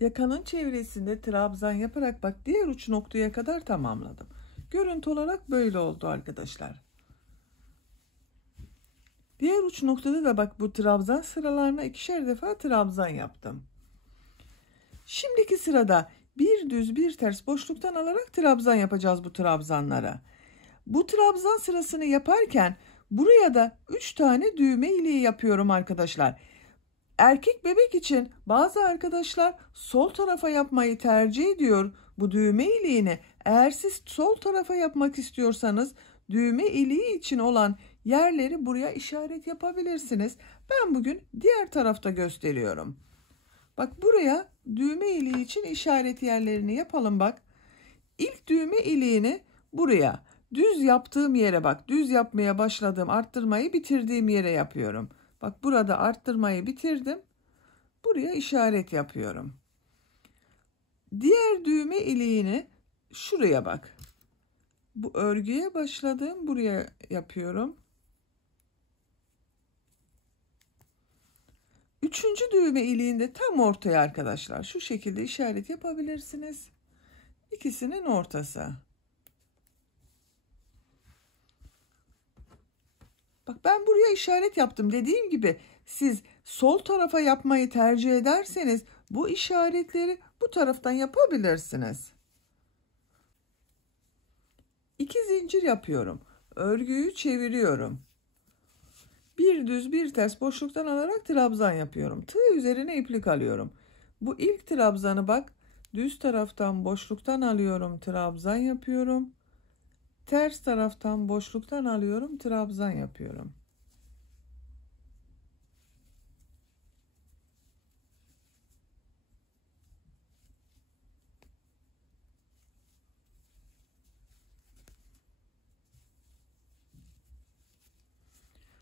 Yakanın çevresinde trabzan yaparak bak, diğer uç noktaya kadar tamamladım. Görüntü olarak böyle oldu arkadaşlar. Diğer uç noktada da bak, bu trabzan sıralarına ikişer defa trabzan yaptım. Şimdiki sırada bir düz bir ters boşluktan alarak trabzan yapacağız bu trabzanlara. Bu trabzan sırasını yaparken buraya da 3 tane düğme iliği yapıyorum arkadaşlar. Erkek bebek için bazı arkadaşlar sol tarafa yapmayı tercih ediyor bu düğme iliğini. Eğer siz sol tarafa yapmak istiyorsanız düğme iliği için olan yerleri buraya işaret yapabilirsiniz. Ben bugün diğer tarafta gösteriyorum. Bak, buraya düğme iliği için işaret yerlerini yapalım bak. İlk düğme iliğini buraya, düz yaptığım yere bak, düz yapmaya başladığım, arttırmayı bitirdiğim yere yapıyorum. Bak, burada arttırmayı bitirdim. Buraya işaret yapıyorum. Diğer düğme iliğini şuraya bak. Bu örgüye başladığım buraya yapıyorum. Üçüncü düğme iliğinde tam ortaya arkadaşlar. Şu şekilde işaret yapabilirsiniz. İkisinin ortası. Bak, ben buraya işaret yaptım. Dediğim gibi siz sol tarafa yapmayı tercih ederseniz bu işaretleri bu taraftan yapabilirsiniz. 2 zincir yapıyorum. Örgüyü çeviriyorum. Bir düz bir ters boşluktan alarak trabzan yapıyorum. Tığ üzerine iplik alıyorum. Bu ilk trabzanı bak, düz taraftan boşluktan alıyorum, trabzan yapıyorum. Ters taraftan boşluktan alıyorum, trabzan yapıyorum.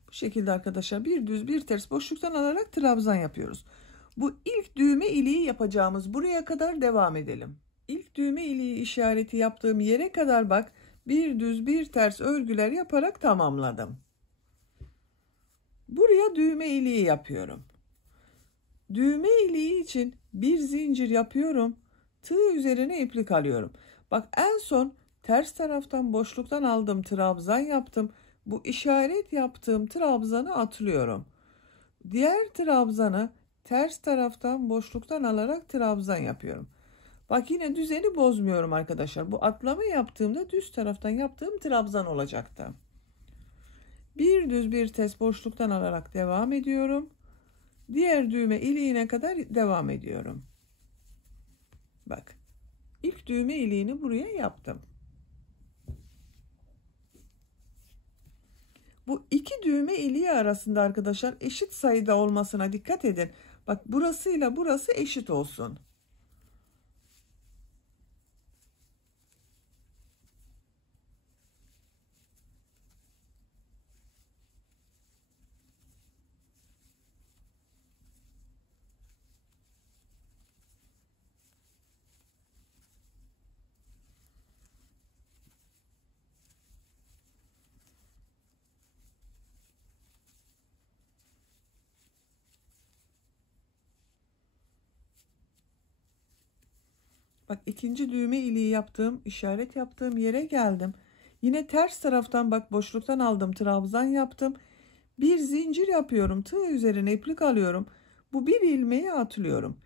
Bu şekilde arkadaşlar bir düz bir ters boşluktan alarak trabzan yapıyoruz. Bu ilk düğme iliği yapacağımız buraya kadar devam edelim. İlk düğme iliği işareti yaptığım yere kadar bak, bir düz bir ters örgüler yaparak tamamladım. Buraya düğme iliği yapıyorum. Düğme iliği için bir zincir yapıyorum. Tığ üzerine iplik alıyorum. Bak, en son ters taraftan boşluktan aldım, trabzan yaptım. Bu işaret yaptığım trabzanı atlıyorum. Diğer trabzanı ters taraftan boşluktan alarak trabzan yapıyorum. Bak, yine düzeni bozmuyorum arkadaşlar. Bu atlama yaptığımda düz taraftan yaptığım trabzan olacaktı. Bir düz bir ters boşluktan alarak devam ediyorum. Diğer düğme iliğine kadar devam ediyorum. Bak, ilk düğme iliğini buraya yaptım. Bu iki düğme iliği arasında arkadaşlar eşit sayıda olmasına dikkat edin. Bak, burasıyla burası eşit olsun. Bak, ikinci düğme iliği yaptığım, işaret yaptığım yere geldim. Yine ters taraftan bak boşluktan aldım, trabzan yaptım. Bir zincir yapıyorum. Tığ üzerine iplik alıyorum. Bu bir ilmeği atlıyorum.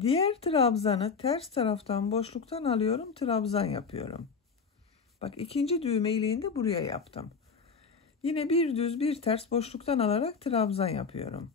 Diğer trabzanı ters taraftan boşluktan alıyorum, trabzan yapıyorum. Bak ikinci düğme iliğini de buraya yaptım. Yine bir düz bir ters boşluktan alarak trabzan yapıyorum.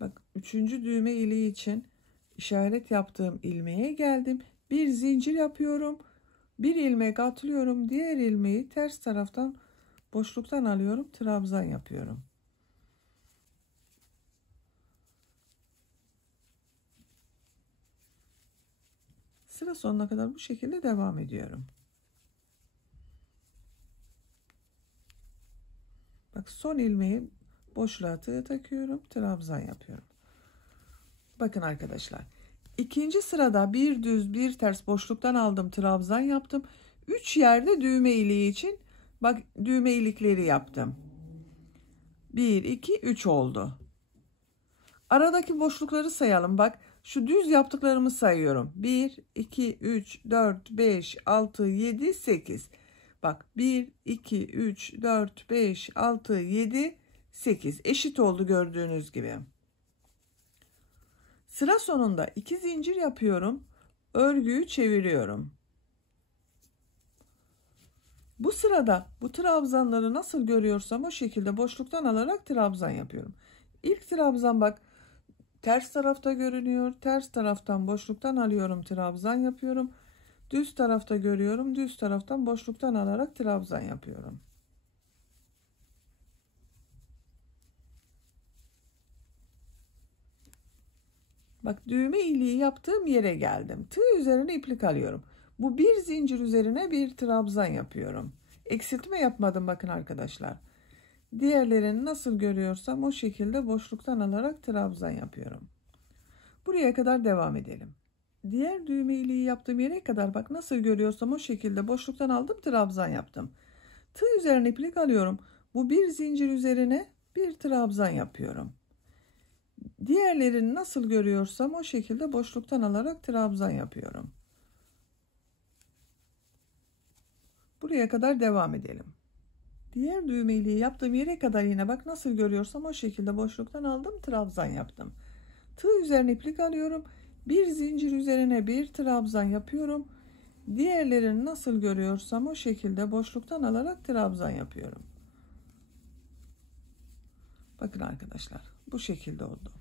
Bak üçüncü düğme iliği için işaret yaptığım ilmeğe geldim. Bir zincir yapıyorum. Bir ilmek atlıyorum. Diğer ilmeği ters taraftan boşluktan alıyorum. Trabzan yapıyorum. Sıra sonuna kadar bu şekilde devam ediyorum. Bak son ilmeği boşluğa tığ takıyorum. Trabzan yapıyorum. Bakın arkadaşlar. İkinci sırada bir düz bir ters boşluktan aldım. Trabzan yaptım. 3 yerde düğme iliği için bak düğme ilikleri yaptım. 1, 2, 3 oldu. Aradaki boşlukları sayalım. Bak şu düz yaptıklarımı sayıyorum. 1, 2, 3, 4, 5, 6, 7, 8. Bak 1, 2, 3, 4, 5, 6, 7, 8. Eşit oldu gördüğünüz gibi. Sıra sonunda 2 zincir yapıyorum. Örgüyü çeviriyorum. Bu sırada bu trabzanları nasıl görüyorsam o şekilde boşluktan alarak trabzan yapıyorum. İlk trabzan bak ters tarafta görünüyor. Ters taraftan boşluktan alıyorum, trabzan yapıyorum. Düz tarafta görüyorum. Düz taraftan boşluktan alarak trabzan yapıyorum. Bak düğme iliği yaptığım yere geldim. Tığ üzerine iplik alıyorum. Bu bir zincir üzerine bir trabzan yapıyorum. Eksiltme yapmadım bakın arkadaşlar. Diğerlerini nasıl görüyorsam o şekilde boşluktan alarak trabzan yapıyorum. Buraya kadar devam edelim. Diğer düğme iliği yaptığım yere kadar bak nasıl görüyorsam o şekilde boşluktan aldım, trabzan yaptım. Tığ üzerine iplik alıyorum. Bu bir zincir üzerine bir trabzan yapıyorum. Diğerlerini nasıl görüyorsam o şekilde boşluktan alarak trabzan yapıyorum. Buraya kadar devam edelim. Diğer düğme iliği yaptığım yere kadar yine bak nasıl görüyorsam o şekilde boşluktan aldım, trabzan yaptım. Tığ üzerine iplik alıyorum. Bir zincir üzerine bir trabzan yapıyorum. Diğerlerini nasıl görüyorsam o şekilde boşluktan alarak trabzan yapıyorum. Bakın arkadaşlar bu şekilde oldu.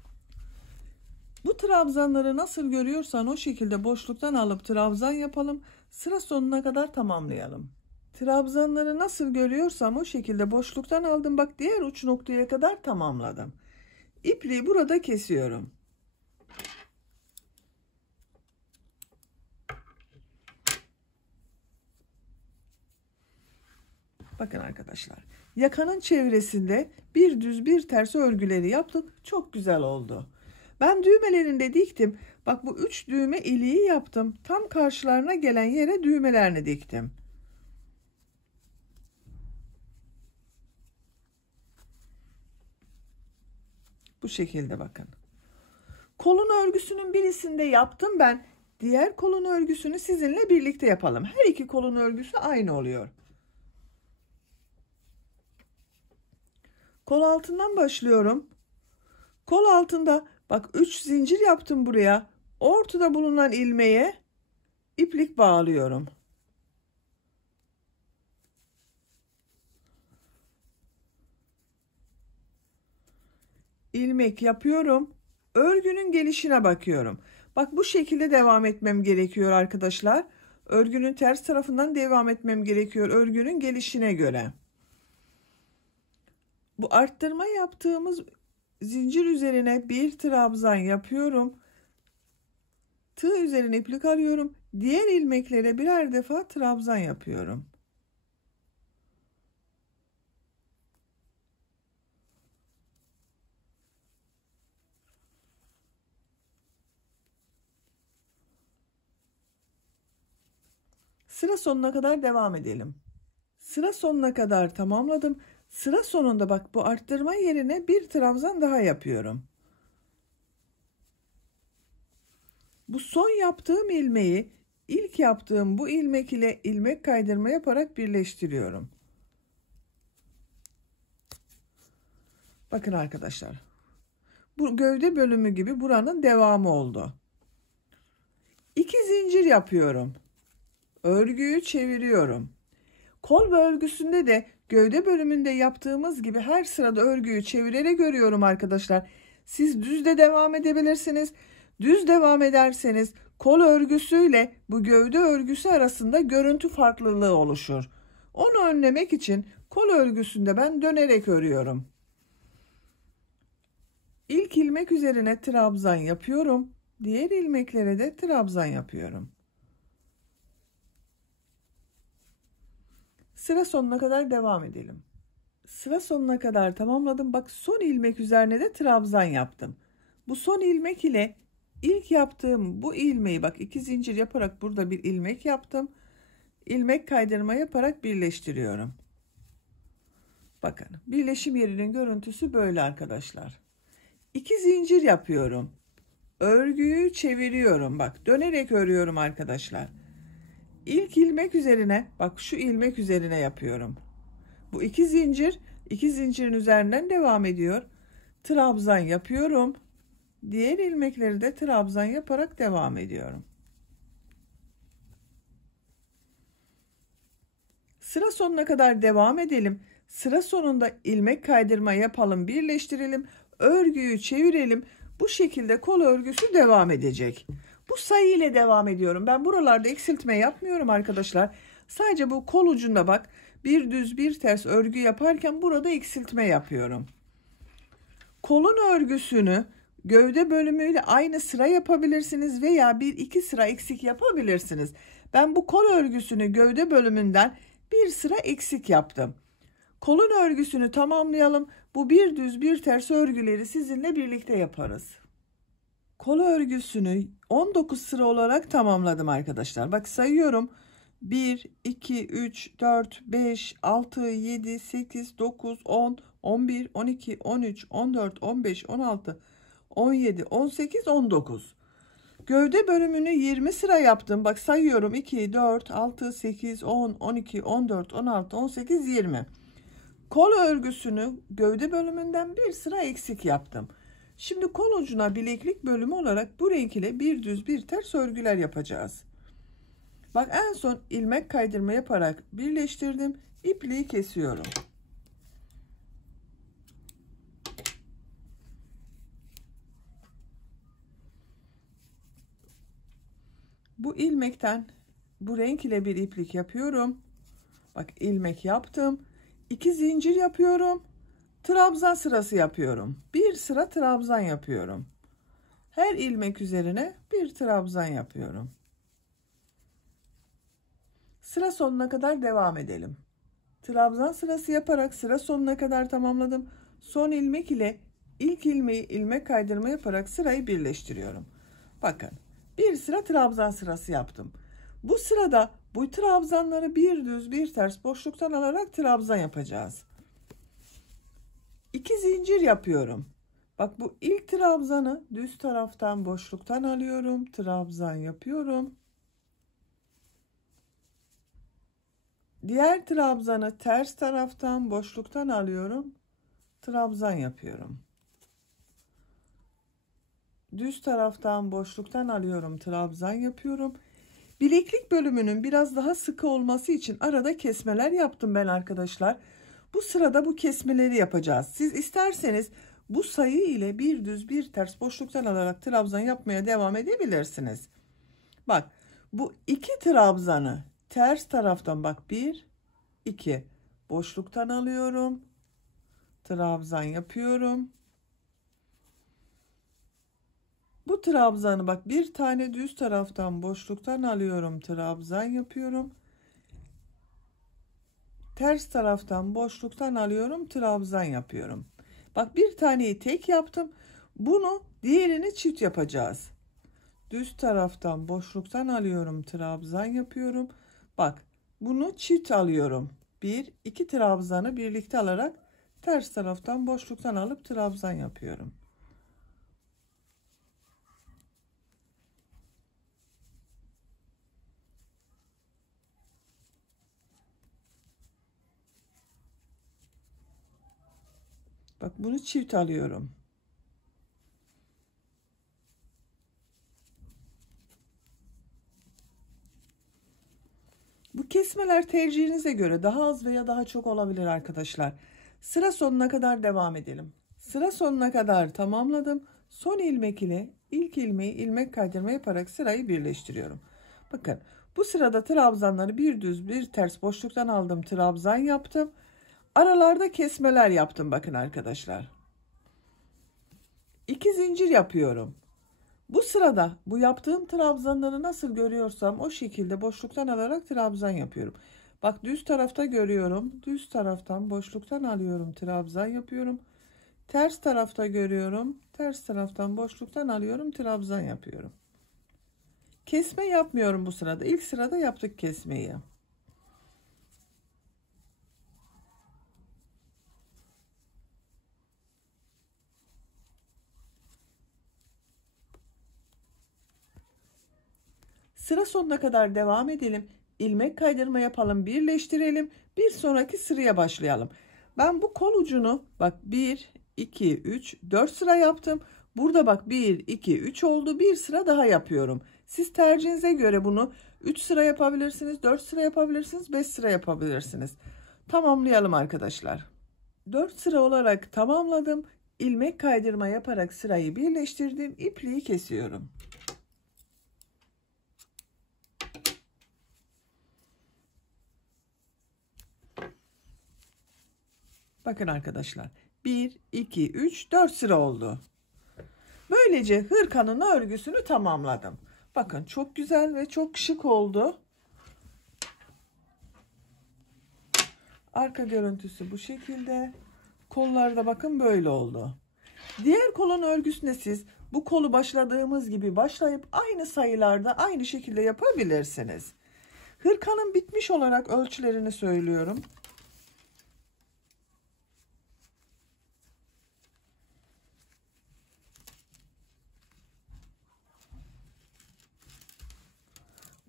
Bu trabzanları nasıl görüyorsan o şekilde boşluktan alıp trabzan yapalım. Sıra sonuna kadar tamamlayalım. Trabzanları nasıl görüyorsam o şekilde boşluktan aldım. Bak diğer uç noktaya kadar tamamladım. İpliği burada kesiyorum. Bakın arkadaşlar. Yakanın çevresinde bir düz bir ters örgüleri yaptık. Çok güzel oldu. Ben düğmelerini de diktim. Bak bu 3 düğme iliği yaptım. Tam karşılarına gelen yere düğmelerini diktim. Bu şekilde bakın. Kolun örgüsünün birisinde yaptım ben. Diğer kolun örgüsünü sizinle birlikte yapalım. Her iki kolun örgüsü aynı oluyor. Kol altından başlıyorum. Kol altında bak 3 zincir yaptım buraya. Ortada bulunan ilmeğe iplik bağlıyorum. İlmek yapıyorum. Örgünün gelişine bakıyorum. Bak bu şekilde devam etmem gerekiyor arkadaşlar. Örgünün ters tarafından devam etmem gerekiyor örgünün gelişine göre. Bu arttırma yaptığımız zincir üzerine bir trabzan yapıyorum. Tığ üzerine iplik arıyorum. Diğer ilmeklere birer defa trabzan yapıyorum. Sıra sonuna kadar devam edelim. Sıra sonuna kadar tamamladım. Sıra sonunda bak bu arttırma yerine bir trabzan daha yapıyorum. Bu son yaptığım ilmeği ilk yaptığım bu ilmek ile ilmek kaydırma yaparak birleştiriyorum. Bakın arkadaşlar. Bu gövde bölümü gibi buranın devamı oldu. 2 zincir yapıyorum. Örgüyü çeviriyorum. Kol örgüsünde de gövde bölümünde yaptığımız gibi her sırada örgüyü çevirerek örüyorum arkadaşlar. Siz düz de devam edebilirsiniz. Düz devam ederseniz kol örgüsüyle bu gövde örgüsü arasında görüntü farklılığı oluşur. Onu önlemek için kol örgüsünde ben dönerek örüyorum. İlk ilmek üzerine trabzan yapıyorum. Diğer ilmeklere de trabzan yapıyorum. Sıra sonuna kadar devam edelim. Sıra sonuna kadar tamamladım. Bak son ilmek üzerine de trabzan yaptım. Bu son ilmek ile ilk yaptığım bu ilmeği bak 2 zincir yaparak burada bir ilmek yaptım. İlmek kaydırma yaparak birleştiriyorum. Bakın birleşim yerinin görüntüsü böyle arkadaşlar. 2 zincir yapıyorum. Örgüyü çeviriyorum. Bak dönerek örüyorum arkadaşlar. İlk ilmek üzerine bak şu ilmek üzerine yapıyorum. Bu 2 zincir, 2 zincirin üzerinden devam ediyor. Trabzan yapıyorum. Diğer ilmekleri de trabzan yaparak devam ediyorum. Sıra sonuna kadar devam edelim. Sıra sonunda ilmek kaydırma yapalım, birleştirelim, örgüyü çevirelim. Bu şekilde kol örgüsü devam edecek. Bu sayı ile devam ediyorum. Ben buralarda eksiltme yapmıyorum arkadaşlar. Sadece bu kol ucunda bak bir düz bir ters örgü yaparken burada eksiltme yapıyorum. Kolun örgüsünü gövde bölümüyle aynı sıra yapabilirsiniz veya bir iki sıra eksik yapabilirsiniz. Ben bu kol örgüsünü gövde bölümünden bir sıra eksik yaptım. Kolun örgüsünü tamamlayalım. Bu bir düz bir ters örgüleri sizinle birlikte yaparız. Kol örgüsünü 19 sıra olarak tamamladım arkadaşlar. Bak sayıyorum. 1, 2, 3, 4, 5, 6, 7, 8, 9, 10, 11, 12, 13, 14, 15, 16, 17, 18, 19. Gövde bölümünü 20 sıra yaptım. Bak sayıyorum. 2, 4, 6, 8, 10, 12, 14, 16, 18, 20. Kol örgüsünü gövde bölümünden bir sıra eksik yaptım. Şimdi kol ucuna bileklik bölümü olarak bu renk ile bir düz bir ters örgüler yapacağız. Bak en son ilmek kaydırma yaparak birleştirdim. İpliği kesiyorum. Bu ilmekten bu renk ile bir iplik yapıyorum. Bak ilmek yaptım. 2 zincir yapıyorum. Trabzan sırası yapıyorum. Bir sıra trabzan yapıyorum. Her ilmek üzerine bir trabzan yapıyorum. Sıra sonuna kadar devam edelim. Trabzan sırası yaparak sıra sonuna kadar tamamladım. Son ilmek ile ilk ilmeği ilmek kaydırma yaparak sırayı birleştiriyorum. Bakın bir sıra trabzan sırası yaptım. Bu sırada bu trabzanları bir düz bir ters boşluktan alarak trabzan yapacağız. 2 zincir yapıyorum. Bak bu ilk trabzanı düz taraftan boşluktan alıyorum. Trabzan yapıyorum. Diğer trabzanı ters taraftan boşluktan alıyorum. Trabzan yapıyorum. Düz taraftan boşluktan alıyorum. Trabzan yapıyorum. Bileklik bölümünün biraz daha sıkı olması için arada kesmeler yaptım ben arkadaşlar. Bu sırada bu kesmeleri yapacağız. Siz isterseniz bu sayı ile bir düz bir ters boşluktan alarak trabzan yapmaya devam edebilirsiniz. Bak bu iki trabzanı ters taraftan bak 1 2 boşluktan alıyorum. Trabzan yapıyorum. Bu trabzanı bak, bir tane düz taraftan boşluktan alıyorum, trabzan yapıyorum. Ters taraftan boşluktan alıyorum, trabzan yapıyorum. Bak, bir taneyi tek yaptım. Bunu diğerini çift yapacağız. Düz taraftan boşluktan alıyorum, trabzan yapıyorum. Bak, bunu çift alıyorum. Bir, iki trabzanı birlikte alarak ters taraftan boşluktan alıp trabzan yapıyorum. Bak, bunu çift alıyorum. Bu kesmeler tercihinize göre daha az veya daha çok olabilir arkadaşlar. Sıra sonuna kadar devam edelim. Sıra sonuna kadar tamamladım. Son ilmek ile ilk ilmeği ilmek kaydırma yaparak sırayı birleştiriyorum. Bakın, bu sırada trabzanları bir düz bir ters boşluktan aldım, trabzan yaptım. Aralarda kesmeler yaptım bakın arkadaşlar. 2 zincir yapıyorum. Bu sırada bu yaptığım trabzanları nasıl görüyorsam o şekilde boşluktan alarak trabzan yapıyorum. Bak, düz tarafta görüyorum. Düz taraftan boşluktan alıyorum, trabzan yapıyorum. Ters tarafta görüyorum. Ters taraftan boşluktan alıyorum, trabzan yapıyorum. Kesme yapmıyorum bu sırada. İlk sırada yaptık kesmeyi. Sıra sonuna kadar devam edelim. İlmek kaydırma yapalım, birleştirelim. Bir sonraki sıraya başlayalım. Ben bu kol ucunu bak 1, 2, 3, 4 sıra yaptım. Burada bak 1, 2, 3 oldu. Bir sıra daha yapıyorum. Siz tercihinize göre bunu 3 sıra yapabilirsiniz, 4 sıra yapabilirsiniz, 5 sıra yapabilirsiniz. Tamamlayalım arkadaşlar. 4 sıra olarak tamamladım. İlmek kaydırma yaparak sırayı birleştirdim. İpliği kesiyorum. Bakın arkadaşlar, 1, 2, 3, 4 sıra oldu. Böylece hırkanın örgüsünü tamamladım. Bakın, çok güzel ve çok şık oldu. Arka görüntüsü bu şekilde. Kolları da bakın böyle oldu. Diğer kolun örgüsüne siz bu kolu başladığımız gibi başlayıp aynı sayılarda aynı şekilde yapabilirsiniz. Hırkanın bitmiş olarak ölçülerini söylüyorum.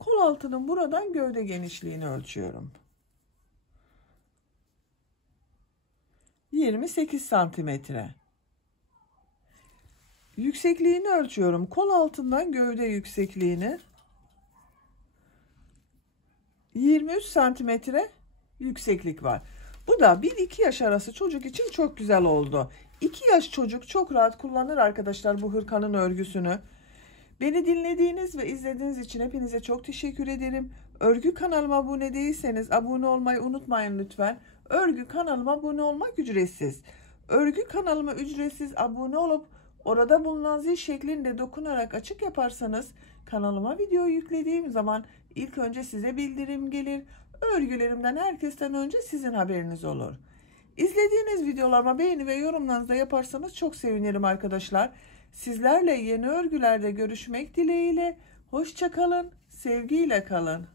Kol altının buradan gövde genişliğini ölçüyorum. 28 santimetre. Yüksekliğini ölçüyorum. Kol altından gövde yüksekliğini 23 santimetre yükseklik var. Bu da 1-2 yaş arası çocuk için çok güzel oldu. 2 yaş çocuk çok rahat kullanır arkadaşlar bu hırkanın örgüsünü. Beni dinlediğiniz ve izlediğiniz için hepinize çok teşekkür ederim. Örgü kanalıma abone değilseniz abone olmayı unutmayın lütfen. Örgü kanalıma abone olmak ücretsiz. Örgü kanalıma ücretsiz abone olup orada bulunan zil şeklinde dokunarak açık yaparsanız kanalıma video yüklediğim zaman ilk önce size bildirim gelir. Örgülerimden herkesten önce sizin haberiniz olur. İzlediğiniz videolarıma beğeni ve yorumlarınızı da yaparsanız çok sevinirim arkadaşlar. Sizlerle yeni örgülerde görüşmek dileğiyle. Hoşça kalın, sevgiyle kalın.